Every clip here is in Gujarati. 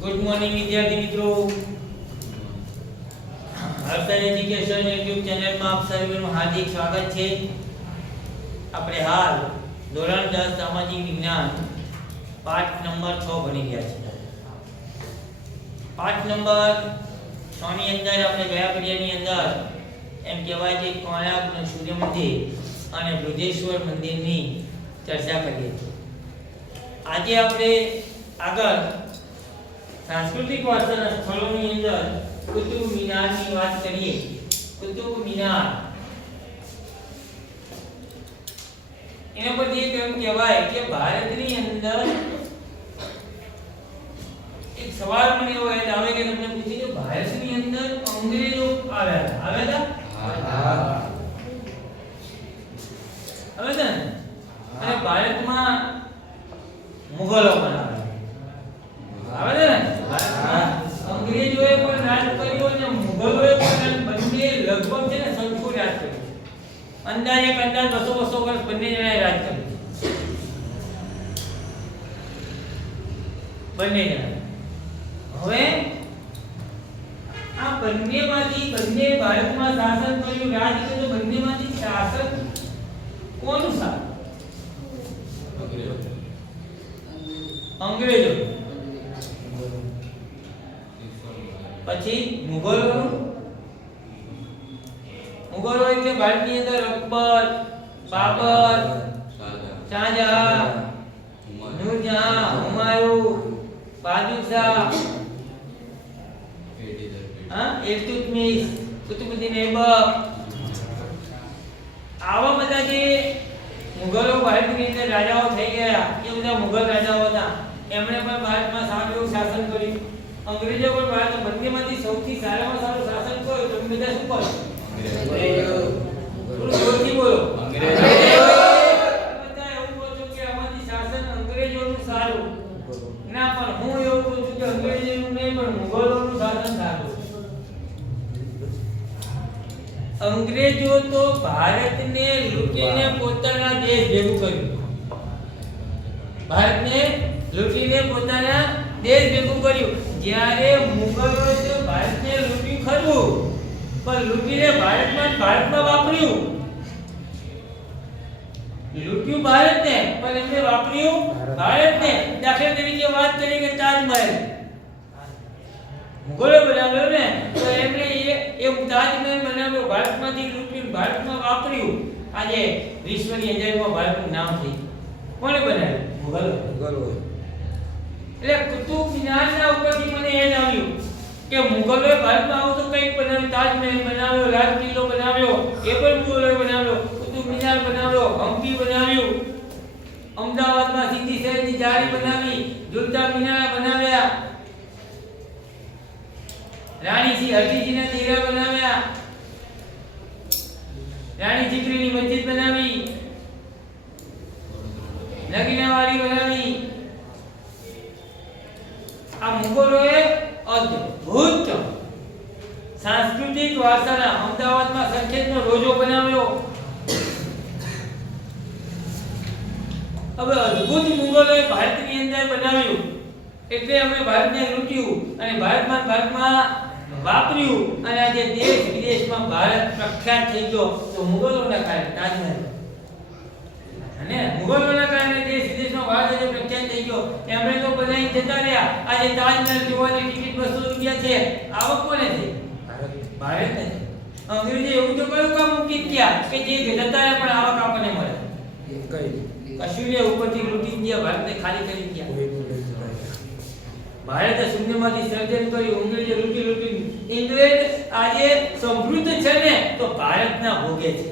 ગુડ મોર્નિંગ વિદ્યાર્થી મિત્રો, હર્ષદ એજ્યુકેશન યુટ્યુબ ચેનલમાં આપ સર્વેનું હાર્દિક સ્વાગત છે। આપણે હાલ ધોરણ 10 સામાજિક વિજ્ઞાન પાઠ નંબર 6 ભણી રહ્યા છીએ। પાઠ નંબર 6 ની અંદર આપણે ગયા પીડિયાની અંદર એમ કહેવાય કે કોણાર્કનું સૂર્ય મંદિર અને બૃહદેશ્વર મંદિરની ચર્ચા કરીએ છીએ। આજે આપણે આગળ सांस्कृतिक वारसाના સ્થળોની અંદર કુતુબ મિનારની વાત કરીએ। કુતુબ મિનાર એના પરથી એમ કહેવાય કે ભારતની અંદર એક સવાલ મને એવો યાદ આવે કે તમને પૂછી કે ભારતની અંદર અંગ્રેજો આવ્યા હતા? અને ભારતમાં મુગલો પણ આવ્યા। અંગ્રેજોએ પણ રાજ કર્યું અને મુગલોએ પણ બંને લગભગ છે ને સરખું રાજ કર્યું। અંદાજે 200 વર્ષ બંને જણાએ રાજ કર્યું। બંને જણા હવે આ બંને ભારતમાં શાસન કર્યું, રાજ કર્યું। બંનેમાંથી શાસન કોનું સારું? અંગ્રેજો પછી મુગલો એટલે ભારતની અંદર અકબર, બાબર, શાહજહાં, નૂરજહાં, હુમાયું, બહાદુર શાહ, ઇલ્તુત્મિશ, કુતુબુદ્દીન ऐबक, આવા બધા જે મુગલો ભારતની અંદર રાજાઓ થઈ ગયા એ બધા મુગલ રાજાઓ હતા। એમણે પણ ભારતમાં સારું એવું શાસન કર્યું। અંગ્રેજો પણ ભારત બંનેમાંથી સૌથી સારામાં સારું શાસન કર્યું। તમે બધા શું કહો? અંગ્રેજો। થોડું જોરથી બોલો, અંગ્રેજો। બધા એવું કહો છો કે આમાંથી શાસન અંગ્રેજોનું સારું ના, પણ હું એવું કહું છું કે અંગ્રેજોનું નહીં પણ મુગલોનું શાસન સારું। અંગ્રેજો તો ભારતને લૂંટીને પોતાના દેશ ભેગું કર્યું। ભારતને લૂંટીને પોતાના દેશ ભેગું કર્યું। જ્યારે મુગલોએ તો ભારતને લૂંટ્યું ખરું, પણ લૂંટીને ભારતમાં વાપર્યું। લૂંટ્યું ભારતને પણ એમને વાપર્યું ભારતને। દાખલા તરીકે વાત કરીએ કે તાજમહેલ મુગલોએ બનાવ્યો ને, તો એમણે એ તાજમહેલ બનાવ્યો, ભારતમાંથી લૂંટીને ભારતમાં વાપર્યું। આજે વિશ્વની અંદરમાં ભારતનું નામ થઈ કોણે બનાવ્યું? મુગલોએ। એટલે કુતુબ મિનારના ઉપરથી મને યાદ આવ્યું કે મુગલોએ ભારતમાં આવું તો કંઈક બનાવ્યું। તાજમહેલ બનાવ્યો, લાલ કિલ્લો બનાવ્યો, એ પણ મુગલોએ બનાવ્યો। કુતુબ મિનાર બનાવ્યો, હમ્પી બનાવ્યું, અમદાવાદમાં સિંધી શહેરની જાળી બનાવી, ઝુલતા મિનાર બનાવ્યા, રાણીજી હરજીજીના દેરા બનાવ્યા, રાણી જીકરીની મસ્જિદ બનાવી, નગીનાવાડી બનાવી। આ મુગલોએ અદ્ભુત સાંસ્કૃતિક વારસાના અમદાવાદમાં સંકેતનો રોજો બનાવ્યો। હવે અદ્ભુત મુગલોએ ભારતની અંદર બનાવ્યું એટલે અમે ભારતને લૂંટ્યું અને ભારતમાં વાપર્યું અને આજે દેશ વિદેશમાં ભારત પ્રખ્યાત થઈ ગયો તો મુગલોના કારણે તાજમહેલ અને મુગલોના કારણે દેશ વિદેશમાં ભારત આજે પ્રખ્યાત થઈ ગયો। એમણે તો બધા જતા રહ્યા। આજે તાજમહેલ જોવાની ટિકિટ 200 રૂપિયા છે। આવક કોને છે? ભારતને છે। અંગ્રેજે એવું તો કયું કામ મૂકી ગયા કે જે જતા રહ્યા પણ આવક આપણને મળે? કશું ને ઉપરથી લૂંટી ગયા, ભારતને ખાલી કરી ગયા। ભારતે શૂન્યમાંથી સર્જન કર્યું, અંગ્રેજે લૂંટી। ઇંગ્લેન્ડ આજે સમૃદ્ધ છે ને તો ભારતના ભોગે છે।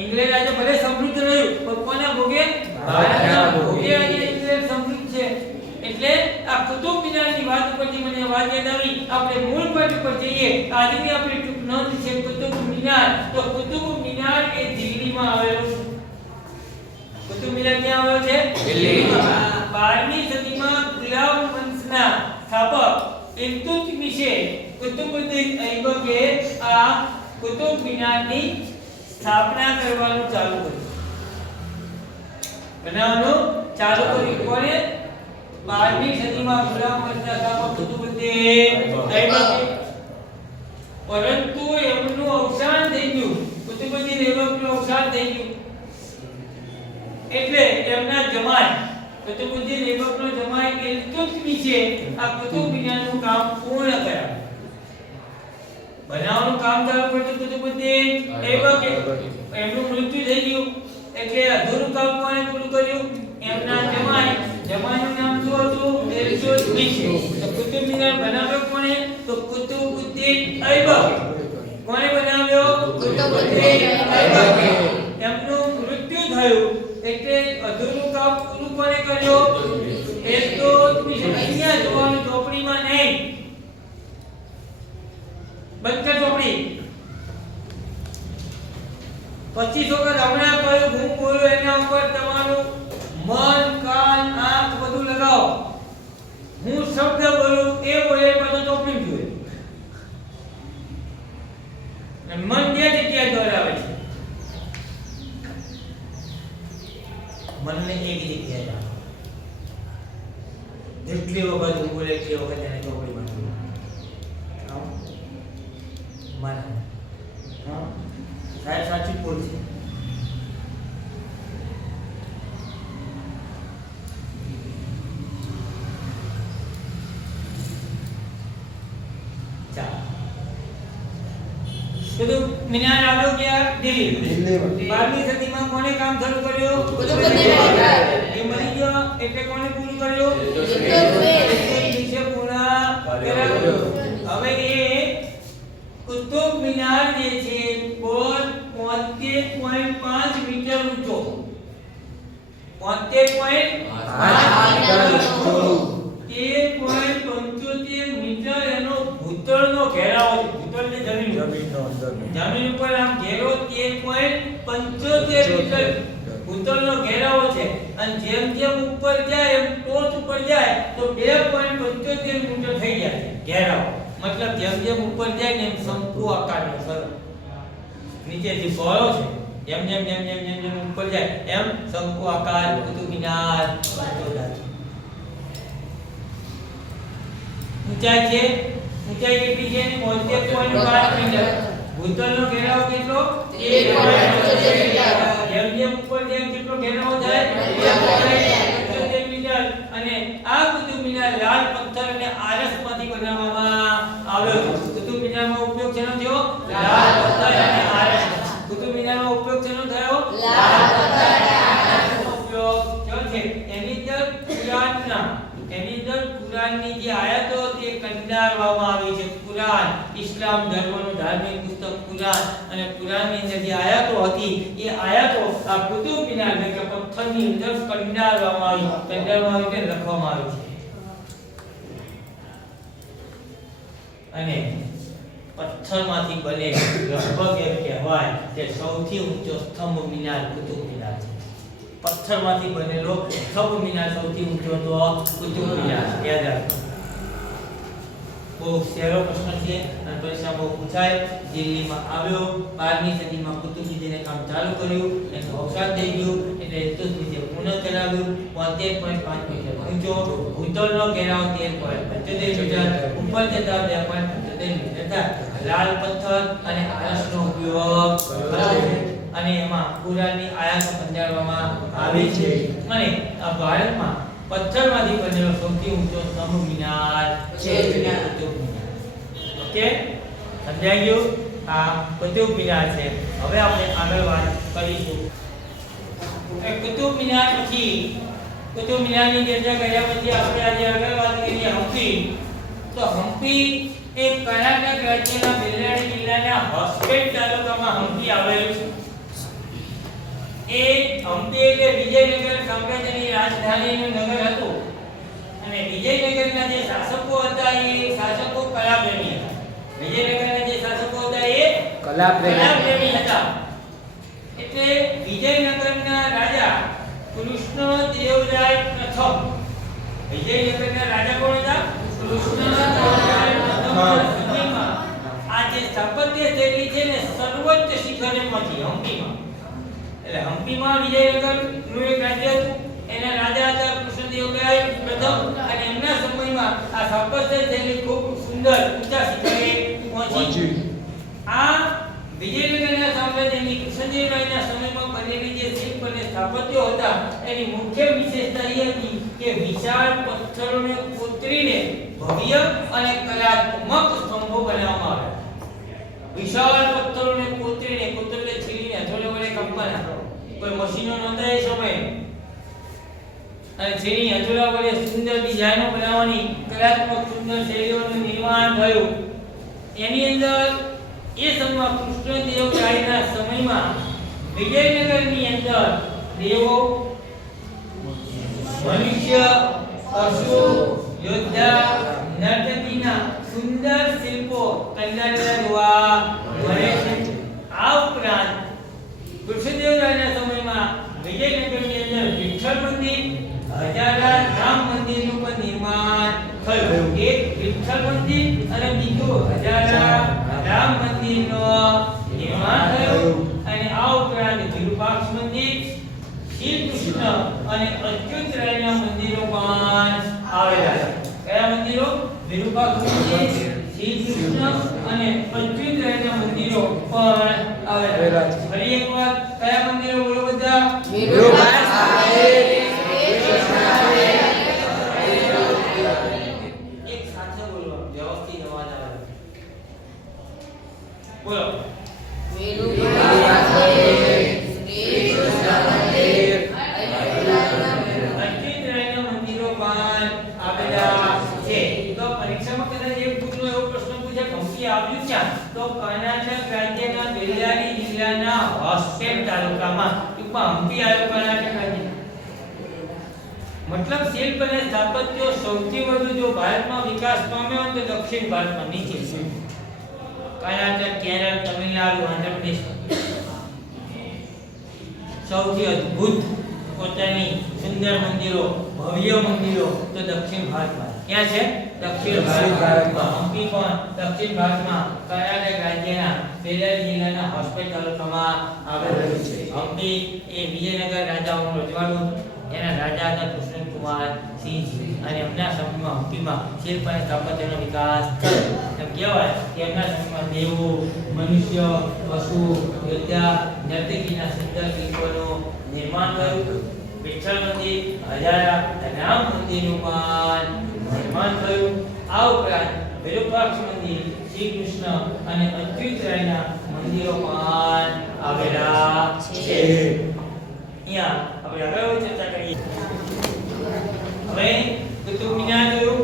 ઇંગ્લેન્ડ આજે ભલે સમૃદ્ધ રહ્યું પણ કોના ભોગે? ભારતના ભોગે આજે ઇંગ્લેન્ડ સમૃદ્ધ છે। એટલે આ કુતુબ મિનારની વાત ઉપરથી મને વાત યાદ આવી। આપણે મૂળ પાઠ ઉપર જઈએ। આજની આપણી ટૂંક નોંધ છે કુતુબ મિનાર। તો કુતુબ મિનાર એ દિલ્હીમાં આવેલો છે। કુતુબ મિનાર ક્યાં આવેલો છે? દિલ્હીમાં। 12મી સદીમાં ગુલામ વંશના સ્થાપક ઇલ્તુત્મિશે કુતુબુદ્દીન ऐबके આ કુતુબ મિનારની સ્થાપના કરવાનું ચાલુ કર્યું। બનાવવાનું ચાલુ કર્યું કોને? 12મી સદીમાં ગુલામ કરતા હતા કુતુબુદ્દીન ઐબક, પરંતુ એમનું અવસાન થઈ ગયું. કુતુબુદ્દીન ઐબકનું અવસાન થઈ ગયું એટલે એમના જમાઈ કુતુબુદ્દીન ઐબકનો જમાઈ ઇલ્તુત્મિશે આ કુતુબ મિનારનું કામ પૂર્ણ કર્યા. બનાવવાનું કામ ચાલુ કર્યું કુતુબુદ્દીન ઐબક, એમનું મૃત્યુ થઈ ગયું એટલે અધૂરું કામ કોણે પૂરું કર્યું? એમના જમાઈનું નામ શું હતું? ઇલ્તુત્મિશે. તો કુતુબ મિનાર બનાવ્યો કોણે? તો કુતુબુદ્દીન ઐબક. કોણે બનાવ્યો? કુતુબુદ્દીન ઐબક. એમનું મૃત્યુ થયું એટલે અધૂરું કામ પૂરું કોણે કર્યો? ઇલ્તુત્મિશે. અહીંયા જોવાનું ચોપડીમાં નહીં, બંધ કર ચોપડી. 25 વખત હમણાં કહ્યું, હું બોલું એના ઉપર તમારું મન, કાન, આંખ બધું લગાવો. હું શબ્દ બોલું એ બોલે બધું ચોપડી જોઈએ. મન જે જગ્યાએ દોરાવે છે, મનને એક જગ્યાએ રાખો. જેટલી વખત હું બોલે એટલી વખત એને ચોપડીમાં મન. સાહેબ સાચી ભૂલ છે. કુતુબ મિનાર આવ્યો ક્યાં? દિલ્હી. 12મી સદીમાં કોણે કામ શરૂ કર્યું? કુતુબુદ્દીન ઐબક. એ મરી ગયો એટલે કોણે પૂરું કર્યું? ઇલ્તુત્મિશે પૂર્ણ કરાવ્યું. હવે એ કુતુબ મિનાર જે છે 73.5 મીટર ઊંચો, 73.5 મીટર એનો ભૂતળનો ઘેરાવો છે. ભૂતળ ને જમીન ઉપર આમ ઘેરો 13.75 મીટર ભૂતળનો ઘેરાવો છે. અને જેમ જેમ ઉપર જાય એમ ટોચ ઉપર જાય તો 2.75 મીટર થઈ જાય છે ઘેરાવો. મતલબ જેમ જેમ ઉપર જાય ને એમ શંકુ આકારનો સર નીચેથી પહોળો છે. જેમ જેમ જેમ જેમ જેમ જેમ ઉપર જાય એમ શંકુ આકાર કુતુબ મિનાર બનતો જાય છે. ઊંચાઈ છે, ઊંચાઈ કેટલી છે? 73.5 મીટર. ભૂતળનો ઘેરાવો કેટલો? 1.75 મીટર. જેમ જેમ ઉપર જેમ કેટલો ઘેરાવો જાય? 1.75 મીટર. અને આ કુતુબ મિનાર લાલ પથ્થર અને આરસમાંથી બનાવવામાં આવ્યો છે. કુતુબ મિનારનો ઉપયોગ શેનો થયો? લાલ પથ્થર અને આરસ. કુતુબ મિનારનો ઉપયોગ શેનો થયો? લાલ પથ્થર અને આરસનો ઉપયોગ થયો છે. એની અંદર કુરાનની જે આયતો તે કંડારવામાં આવી છે. કુરાન ઇસ્લામ ધર્મનું ધાર્મિક પુસ્તક કુરાન, અને કુરાનની અંદર જે આયતો હતી એ આયતો આ કુતુબ મિનાર કે પથ્થરની અંદર કંડારવામાં આવી છે, લખવામાં આવી છે. અને પથ્થરમાંથી બને લગભગ એમ કહેવાય કે સૌથી ઊંચો સ્તંભ મિનાર કુતુબ મિનાર છે. પથ્થરમાંથી બનેલો સ્તંભ મિનાર સૌથી ઊંચો તો કુતુબ મિનાર. યાદ રાખો. બહુ સહેલો પ્રશ્ન છે અને પરીક્ષામાં બહુ પૂછાય. દિલ્હીમાં આવ્યો, 12મી સદીમાં કુતુબુદ્દીને કામ ચાલુ કર્યું, એનું અવસાન થઈ ગયું એટલે ઇલ્તુત્મિશે પૂર્ણ કરાવ્યું. 73.5 મીટર ઊંચો, ભૂતળનો ઘેરાવો 13.75 મીટર, ઉપર જતા 2.75 મીટર થાય. લાલ પથ્થર અને આરસનો ઉપયોગ કર્યો છે. અને એમાં કુરાનની આયાતો કંડારવામાં આવી છે. અને આ ભારતમાં પથ્થરમાંથી બનેલો સૌથી ઊંચો સ્તંભ મિનાર છે કુતુબ મિનાર. ઓકે, સમજાઈ ગયું? આ કુતુબ મિનાર છે. હવે આપણે આગળ વાત કરીશું. એ કુતુબ મિનાર પછી કુતુબ મિનારની ચર્ચા કર્યા પછી આપણે આજે આગળ વાત કરીએ હમ્પી. તો હમ્પી એ કર્ણાટક રાજ્યના બેલ્લારી જિલ્લાના હોસ્પેટ તાલુકામાં હમ્પી આવેલું છે. એ હમ્પી એટલે વિજયનગર સામ્રાજ્યની રાજધાનીનું નગર હતું. અને વિજયનગરના જે શાસકો હતા એ શાસકો કલાપ્રેમી હતા. વિજયનગરના જે શાસકો હતા એ કલાપ્રેમી હતા. એટલે વિજયનગરના રાજા કૃષ્ણદેવરાય પ્રથમ, વિજયનગરના રાજા કોણ હતા? કૃષ્ણદેવરાય પ્રથમ. આ જે સ્થાપત્ય શૈલી છે ને સર્વોચ્ચ શિખરેમાંથી હમ્પીમાં. એટલે હમ્પીમાં વિજયનગર નું એક રાજ્ય હતું. એના રાજા હતા કૃષ્ણદેવરાય પ્રથમ. સ્થાપત્યો હતા એની મુખ્ય વિશેષતા એ હતી કે વિશાળ પથ્થરોને કોતરીને ભવ્ય અને કલાત્મક સ્તંભો બનાવવામાં આવ્યા. વિશાળ પથ્થરોને કોતરીને છીરીને હથોડા વડે કાપવાના, કોઈ મશીનો નહોતા એ સમયે, અને છીરી હથોડા વડે સુંદર ડિઝાઇનો બનાવવાની કલાત્મક સુંદર શૈલીઓનું નિર્માણ થયું. એની અંદર એ સમયમાં કૃષ્ણદેવરાયના સમયમાં વિજયનગરની અંદર દેવો, મનુષ્ય, પશુ, યોદ્ધા, નર્તકીના સુંદર શિલ્પો કંડારેલા જોવા મળે છે. આ ઉપરાંત કૃષ્ણદેવરાયના સમયમાં વિજયનગરની અંદર વિઠ્ઠલ મંદિર, હજારા રામ મંદિરનું પણ નિર્માણ થયું. એક વિઠ્ઠલ મંદિર અને બીજું હજારા રામ મંદિરનું નિર્માણ થયું. અને આ ઉપરાંત વિરૂપાક્ષ મંદિર, શ્રી કૃષ્ણ અને અચ્યુતરાયના મંદિરો પણ આવેલા છે. કયા મંદિરો? વિરૂપાક્ષ મંદિર, શ્રી કૃષ્ણ અને અચ્યુતરાયના મંદિરો પણ આવેલા છે. ફરી એકવાર કયા મંદિરો બોલો બધા? વિરૂપાક્ષ એક સાથે બોલો, વ્યવસ્થિત અવાજ આવે. બોલો. અચ્યુતરાયના મંદિરો પણ આવેલા છે. તો પરીક્ષામાં કદાચ એક પૂછનો એવો પ્રશ્ન પૂછે હમ્પી આવ્યું ક્યાં? તો કર્ણાટક રાજ્યના બેલ્લારી જિલ્લાના હોસ્ટેલ તાલુકામાં. ટૂંકમાં હમ્પી આવ્યો કર્ણાટક રાજ્ય. મતલબ શિલ્પ અને સ્થાપત્યો સૌથી વધુ જો ભારતમાં વિકાસ પામ્યો હોય તો દક્ષિણ ભારતમાં નીચે છે. કર્ણાટક, કેરળ, તમિલનાડુ, આંધ્રપ્રદેશ સૌથી અદ્ભુત પોતાની સુંદર મંદિરો, ભવ્ય મંદિરો તો દક્ષિણ ભારતમાં. ક્યાં છે? દક્ષિણ ભારતમાં. હમ્પી પણ દક્ષિણ ભારતમાં કર્ણાટક રાજ્યના બેલ્લારી જિલ્લાના હોસ્ટેલ તાલુકામાં આવેલું છે. હમ્પી એ વિજયનગર રાજાઓનું રજવાડું. એના રાજા હતા કૃષ્ણકુમાર સિંહજી, અને એમના સમયમાં હમ્પીમાં શિલ્પ અને સ્થાપત્યનો વિકાસ થયો. એમ કહેવાય કે એમના સમયમાં દેવો, મનુષ્ય, પશુ, યોદ્ધા, નર્તકીના સુંદર શિલ્પોનું નિર્માણ થયું. વિઠ્ઠલ મંદિર, હજારા રામ મંદિરનું પણ નિર્માણ થયું. આ ઉપરાંત વિરૂપાક્ષ મંદિર, શ્રી કૃષ્ણ અને અચ્યુતરાયના મંદિરો પણ આવેલા છે. અહીંયા આપણે આગળ ચર્ચા કરીએ. હવે કુતુબ મિનાર જોયું,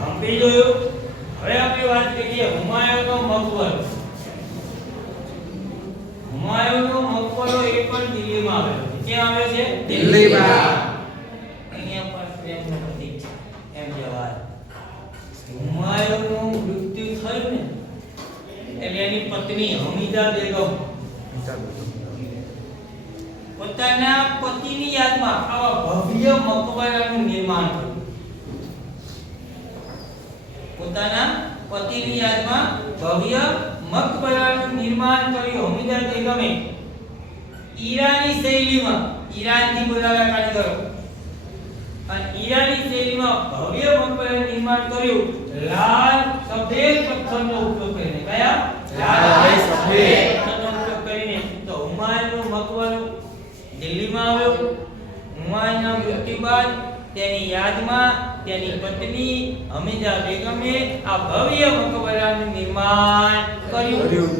હમ્પી જોયું. હવે આપણે વાત કરીએ હુમાયુનો મકબરો. હુમાયુનો મકબરો એ પણ દિલ્હીમાં આવેલો છે. ક્યાં આવેલો છે? દિલ્હીમાં. અહીંયા પર પ્રેમનું પ્રતીક છે એમ કહેવાય. હુમાયુનું મૃત્યુ થયું ને એટલે એની પત્ની હમીદા બેગમ પોતાના પતિની યાદમાં આવા ભવ્ય મકબરાનું નિર્માણ કર્યું. પોતાના પતિની યાદમાં ભવ્ય મકબરાનું નિર્માણ કર્યું હમીદા બેગમે. ઈરાની શૈલીમાં, ઈરાનથી બોલાવ્યા કારીગરો, અને ઈરાની શૈલીમાં ભવ્ય મકબરાનું નિર્માણ કર્યું. લાલ સફેદ પથ્થરનો ઉપયોગ કરીને. કયા? લાલ સફેદ પથ્થરનો ઉપયોગ કરીને. તો હુમાયુનો મકબરો દિલ્હીમાં આવ્યો. હુમાયુના મૃત્યુ બાદ તેની યાદમાં તેની પત્ની હમીદા બેગમે આ ભવ્ય મકબરાનું નિર્માણ કર્યું.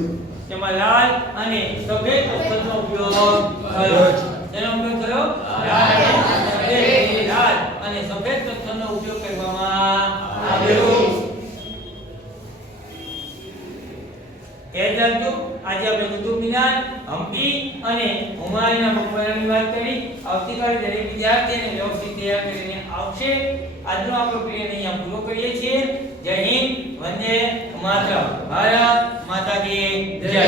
તેમાં લાલ અને સફેદ પથ્થરનો ઉપયોગ થયો. તેનો ઉપયોગ થયો લાલ અને સફેદ પથ્થરનો ઉપયોગ કરવામાં આવ્યો. આજે આપણે કુતુબ મિનાર, હમ્પી અને હુમાયુના મકબરાની વાત કરી. આવતીકાલે દરેક વિદ્યાર્થીને વ્યવસ્થિત તૈયાર કરીને આવશે. આજનો આપણો પીરિયડ અહીંયા પૂરો કરીએ છીએ. જય હિન્દ, વંદે માતરમ. ભારત માતા કી જય.